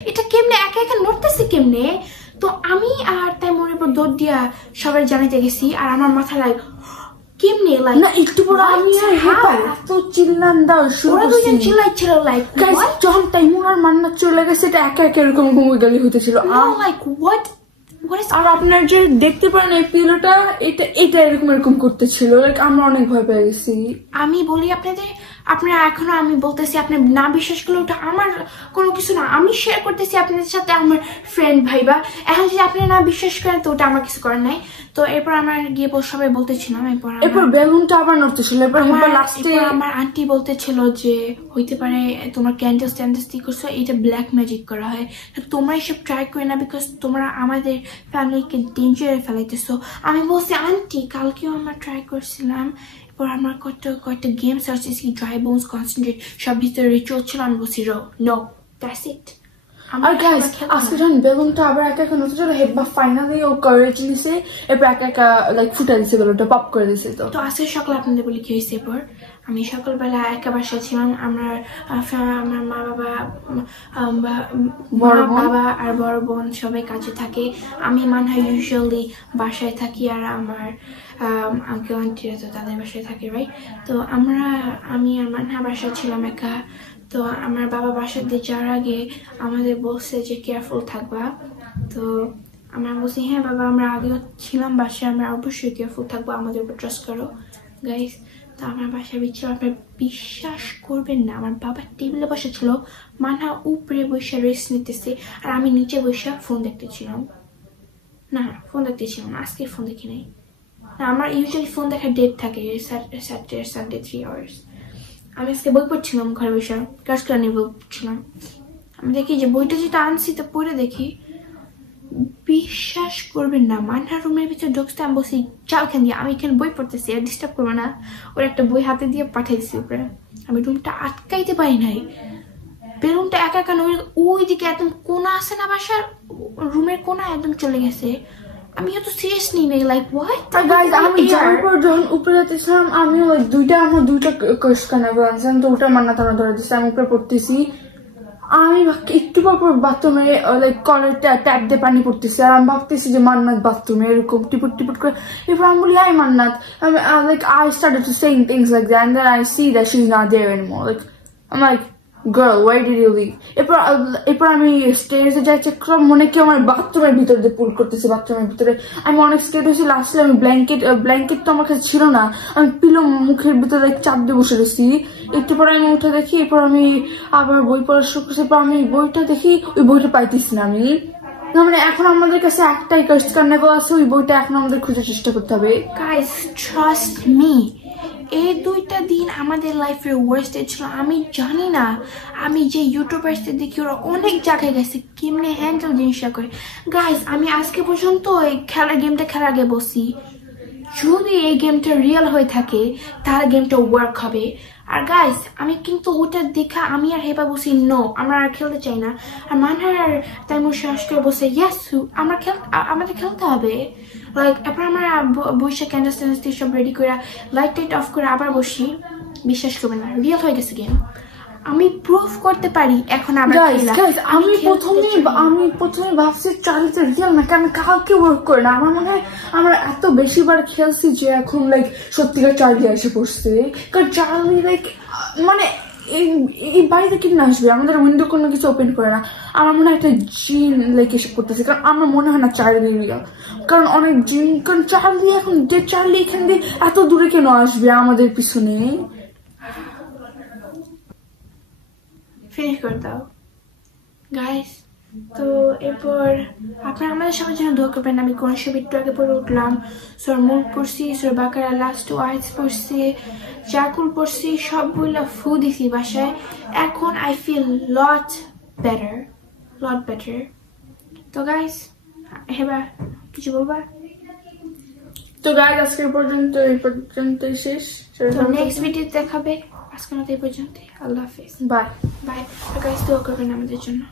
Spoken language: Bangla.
এটা কেমনে একা একা লড়তেছে কেমনে? তো আমি আর তাই মনে পর দৌড় দিয়া সবাই জানাইতে গেছি, আর আমার মাথা লাগে কেমনে লাইক না একটু পর আমি আর হেপা এত চিল্লান দাও শুরু ওরা দুজন চিল্লাইছিল লাইক যখন টাইমুর আর মান্নাত চলে গেছে এটা একা একা এরকম গালি হতেছিল। লাইক হোয়াট আর আপনার যে দেখতে পারেন এই পিলোটা এটা এরকম করতেছিল, আমরা অনেক ভয় পেয়ে গেছি। আমি বলি আপনারা এখনো আমি বলতেছি আপনি না বিশ্বাস করলে ওটা আমার কোনো কিছু না, আমি শেয়ার করতেছি আপনাদের সাথে আমার ফ্রেন্ড ভাইবা। এখন যদি আপনারা না বিশ্বাস করেন তো ওটা আমার কিছু করার নাই। তো এরপর আমরা গিয়ে সবাই বলতেছিলাম, এরপর বেলুনটা আবার নড়তেছিল। এরপর লাস্টে আমার আন্টি বলতেছিল যে হইতে পারে তোমার ক্যান্ডেলস দিয়ে করছো, এটা ব্ল্যাক ম্যাজিক করা হয়, তোমরা এসব ট্রাই করে না বিকজ তোমরা আমাদের ফ্যামিলিকে ডেঞ্জারে ফেলাইতেছো। আমি বলছি আন্টি কালকেও আমরা ট্রাই করছিলাম, এরপর আমার কয়েকটা গেমস আছে ড্রাই বোনস কনসেন্ট্রেট সব ভিতরে রিচুয়াল ছিল, আমি বলছি নো দ্যাটস ইট। আর গাইস আজকে যখন বেলুনটা আবার একা একা নতুন চলে হেড বা ফাইনালি ও করেজ নিছে, এরপর একা একা লাইক ফুটা দিছে, বেলুনটা পপ করে দিছে। তো আজকে সকালে আপনাদের বলি কি হয়েছে। এরপর আমি সকালবেলা একা বাসায় ছিলাম, আমার মা বাবা আর বড় বোন সবাই কাজে থাকে, আমি মনে হয় ইউজুয়ালি বাসায় থাকি, আর আমার আঙ্কেল আন্টিরা তো তাদের বাসায় থাকে রাইট। তো আমি আর মানহা বাসায় ছিলাম একা। তো আমার বাবা বাসার দিয়ে যাওয়ার আগে আমাদের বলছে যে কেয়ারফুল থাকবা। তো আমরা বলছি হ্যাঁ বাবা আমরা আগেও ছিলাম বাসায়, আমরা অবশ্যই কেয়ারফুল থাকবো, আমাদের উপর ট্রাস্ট করো গাইস। তো আমার বাসায় বিচ্ছিল, আপনার বিশ্বাস করবেন না আমার বাবা টেবিলে বসে ছিল, মানহা উপরে বসে রেস্ট নিতেছে আর আমি নিচে বসে ফোন দেখতেছিলাম। না ফোন দেখতেছিলাম না, আজকে ফোন দেখি নাই। না আমার ইউজুয়ালি ফোন দেখার ডেট থাকে স্যাটারডে সানডে 3 hours। আমি আজকে বই পড়ছিলাম ঘরে বসে, ক্লাস করে নিয়ে বই পড়ছিলাম। আমি দেখি যে বইটা যেটা আনছি তো পড়ে দেখি, বিশ্বাস করবেন না মানহার রুমের ভিতরে ঢুকতে আমি বলছি যাও এখান দিয়ে, আমি এখানে বই পড়তেছি আর ডিস্টার্ব করবো না, ওর একটা বই হাতে দিয়ে পাঠিয়ে দিচ্ছি উপরে। আমি রুমটা আটকাইতে পারি নাই, বেলুনটা একা একা ওইদিকে একদম কোনা আছে না বাসার রুমের কোনা একদম চলে গেছে। আমি এত সিরিয়াস নিই নাই লাইক হোয়াট। আমি যাওয়ার পর যখন উপরে যেতেছিলাম আমি আমার দুইটা কোয়েশ্চেন আনসার, তো ওটা মান্না তারা ধরে দিচ্ছে, আমি উপরে পড়তেছি, আমি একটু পর বাথরুমে লাইক কলের ট্যাপ দিয়ে পানি পড়তেছি, আর আমি ভাবতেছি যে মান্নাত বাথরুমে এরকম টিপুট করে। এরপর আমি বলি hi Mannat, like I started to saying things like that and then I see that she's not there anymore, like I'm like girl where did you leave? এরপর আমি স্টেজে যাই চেক করলাম, মনে কি আমার বাথরুমের ভিতর দিয়ে পুল করতেছে, বাথরুমের ভিতরে আমি অনেক স্টেট হয়েছি। লাস্টে আমি ব্ল্যাঙ্কেট তো আমার কাছে ছিল না, আমি পিলো মুখের ভিতরে চাপ দিয়ে বসে রয়েছি। একটু পরে আমি উঠে দেখি, এরপর আমি আবার বই পড়া শুরু করছি, এরপর আমি বইটা দেখি ওই বইটা পাইতেছি না আমি, মানে এখন আমাদের কাছে একটাই কার্নেবল আছে, ওই বইটা এখন আমাদের খোঁজার চেষ্টা করতে হবে। গাইস ট্রাস্ট মি, এই 2টা দিন আমাদের লাইফের ওয়ার্স্ট ডে ছিল। আমি জানি না, আমি যে ইউটিউবার্সদের দেখি ওরা অনেক জায়গায় গেছে কেমনে হ্যান্ডেল জিনিসটা করে। গাইস আমি আজকে পর্যন্ত এই গেমটা খেলার আগে বসি, যদি এই গেমটা রিয়েল হয়ে থাকে তাহলে গেমটা ওয়ার্ক হবে। আর গাইস আমি কিন্তু ওটা দেখা আমি আর হেবা বসি নো আমরা আর খেলতে চাই না, আর মানহার আর তাইমুর সাহস করে বসে ইয়েস আমাদের খেলতে হবে লাইক। এরপর আমরা বসে ক্যান্ডেল দিয়ে সব রেডি করে লাইট অফ করে আবার বসি, বিশ্বাস করবেন না রিয়েল হয়ে গেছে গেম, আমি প্রুফ করতে পারি এখন। আমি প্রথমে ভাবছি চার্লিটা রিয়েল না, কারণ কাউকে ওয়ার্ক করে না। আমার মনে হয় আমরা এত বেশিবার খেলছি যে এখন লাইক সত্যিকার চার্লি এসে পড়ছে, কারণ চার্লি লাইক মানে এই বাড়িতে কিনে আসবে, আমাদের উইন্ডো কোনো কিছু ওপেন করে না। আমার মনে হয় একটা জিন লাইক এসে করতেছে, কারণ আমার মনে হয় না চার্লি রিয়েল, কারণ অনেক জিন, কারণ চার্লি এখন যে চার্লি এখান দিয়ে এত দূরে কেন আসবে আমাদের পিছনে। ফিনিশ করে দাও গাইস। তো এরপর আপনারা আমাদের সবার জন্য দোয়া করবেন। আমি কোরআন শরীফ একটু আগে পড়ে উঠলাম, সূরা মুলক পড়ছি, সূরা বাকারা লাস্ট 2 আয়াত পড়ছি, জাকুল পড়ছি, সবগুলো ফু দিছি বাসায়। এখন আই ফিল লট বেটার। তো গাইস হেবা কিছু বলবা? তো গাইস আজকে এই পর্যন্তই শেষ, তো নেক্সট ভিডিও দেখাবে। আজকের মতো এই পর্যন্ত, আল্লাহ হাফেজ, বাই বাই। গাইস দোয়া করবেন আমাদের জন্য।